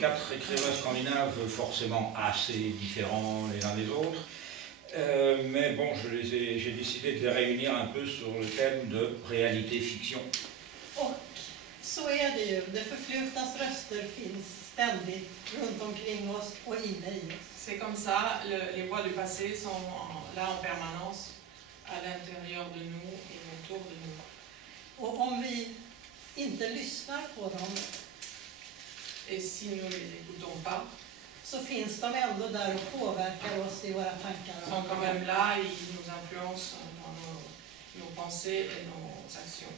4 écrivains scandinaves forcément assez différents les uns des autres. Mais bon, j'ai décidé de les réunir un peu sur le thème de réalité-fiction. Och så är det ju. Det förflutnas röster finns ständigt runt omkring oss och inne i oss. C'est comme ça, les voix du passé sont là en permanence, à l'intérieur de nous et autour de nous. Och om vi inte lyssnar på dem, et si nous ne les écoutons pas, så finns de ändå där och påverkar oss i våra tankar. Ils sont quand même là, ils nous influencent dans nos pensées et nos actions.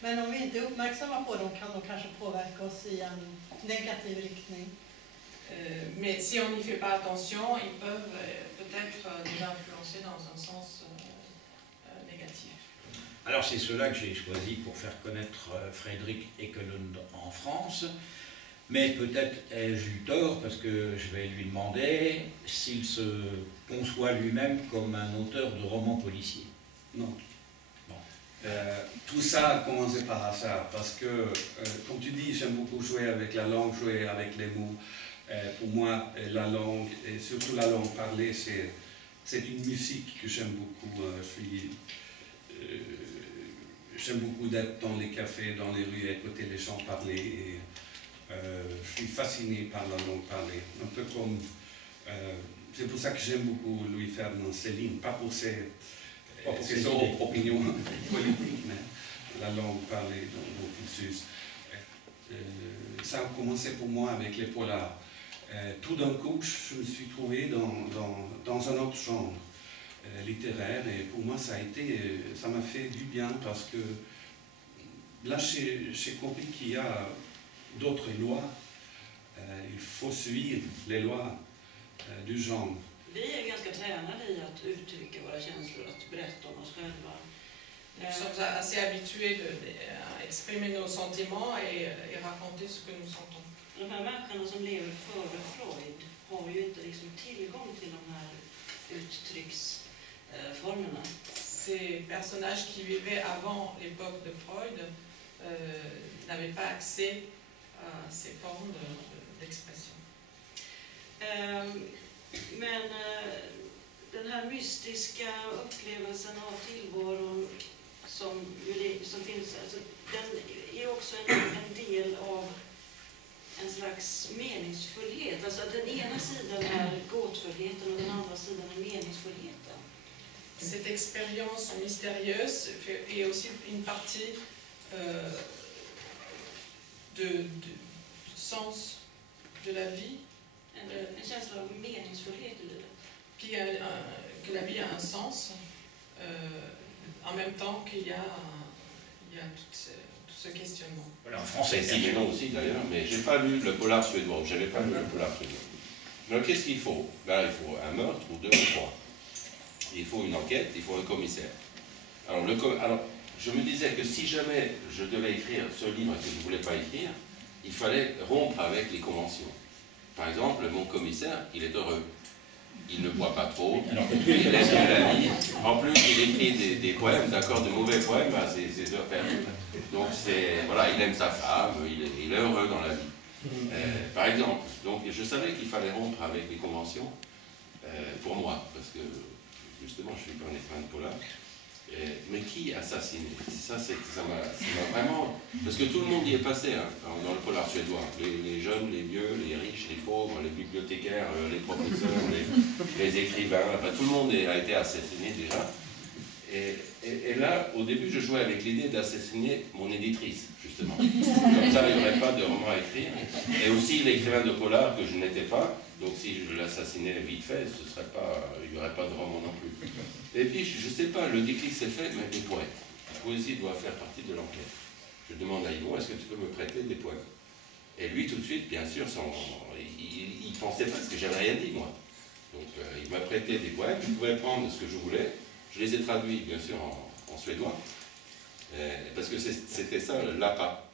Men om vi inte är uppmärksamma på dem kan de kanske påverka oss i en negativ riktning. Mais si on n'y fait pas attention, ils peuvent peut-être nous influencer dans un sens négatif. Alors c'est cela que j'ai choisi pour faire connaître Fredrik Ekelund en France. Mais peut-être ai-je eu tort parce que je vais lui demander s'il se conçoit lui-même comme un auteur de romans policiers. Non. Tout ça a commencé par hasard parce que, comme tu dis, j'aime beaucoup jouer avec la langue, jouer avec les mots. Pour moi, la langue, et surtout la langue parlée, c'est une musique que j'aime beaucoup. J'aime beaucoup d'être dans les cafés, dans les rues, écouter les gens parler. Et, je suis fasciné par la langue parlée. Un peu comme... c'est pour ça que j'aime beaucoup Louis-Ferdinand Céline, pas pour ses opinions politiques, mais la langue parlée dont il s'use. Ça a commencé pour moi avec les polars. Tout d'un coup, je me suis trouvé dans un autre genre littéraire et pour moi ça m'a fait du bien parce que là j'ai compris qu'il y a d'autres lois. Il faut suivre les lois du genre. Vi är ganska tränade i att uttrycka våra känslor, att berätta om oss själva. Nous sommes assez habitués à exprimer nos sentiments et raconter ce que nous sentons. De här människorna som lever före Freud har ju inte liksom tillgång till de här uttrycksformerna. Ces personnages qui vivaient avant l'époque de Freud n'avaient pas accès à ces formes d'expression. Men den här mystiska upplevelsen av tillvaron som finns, alltså, den är också en del av en slags meningsfullhet. Alltså att den ena sidan är gåtfullheten och den andra sidan är meningsfullheten. Cette expérience mystérieuse est aussi une partie du sens de la vie. En känsla av meningsfullhet i livet. Puis que la vie a un sens, en même temps qu'il y a tout ce questionnement. Voilà, en français. C'est Simenon aussi d'ailleurs, mais j'ai pas lu le polar suédois, j'avais pas lu le polar suédois. Donc qu'est-ce qu'il faut? Là, il faut un meurtre ou 2 ou 3. Il faut une enquête, il faut un commissaire. Alors, je me disais que si jamais je devais écrire ce livre que je ne voulais pas écrire, il fallait rompre avec les conventions. Par exemple, mon commissaire, il est heureux. Il ne boit pas trop, il aime la vie. En plus, il écrit des poèmes, d'accord, de mauvais poèmes à ses heures perdues. Donc, voilà, il aime sa femme, il est heureux dans la vie. Par exemple, donc je savais qu'il fallait rompre avec les conventions pour moi, parce que justement, je ne suis pas un écrivain de polar. Mais qui assassiné? Ça m'a vraiment... Parce que tout le monde y est passé hein, dans le polar suédois. Les jeunes, les vieux, les riches, les pauvres, les bibliothécaires, les professeurs, les écrivains, enfin, tout le monde a été assassiné déjà. Et là, au début, je jouais avec l'idée d'assassiner mon éditrice, justement. Comme ça, il n'y aurait pas de roman à écrire. Et aussi l'écrivain de polar que je n'étais pas. Donc si je l'assassinais vite fait, il n'y aurait pas de roman non plus. Et puis, je ne sais pas, le déclic s'est fait, mais des poètes. La poésie doit faire partie de l'enquête. Je demande à Yvon, est-ce que tu peux me prêter des poèmes? Et lui, tout de suite, bien sûr, il ne pensait pas ce que j'avais rien dit, moi. Donc il m'a prêté des poèmes, je pouvais prendre ce que je voulais. Je les ai traduits, bien sûr, en suédois. Parce que c'était ça, l'appât.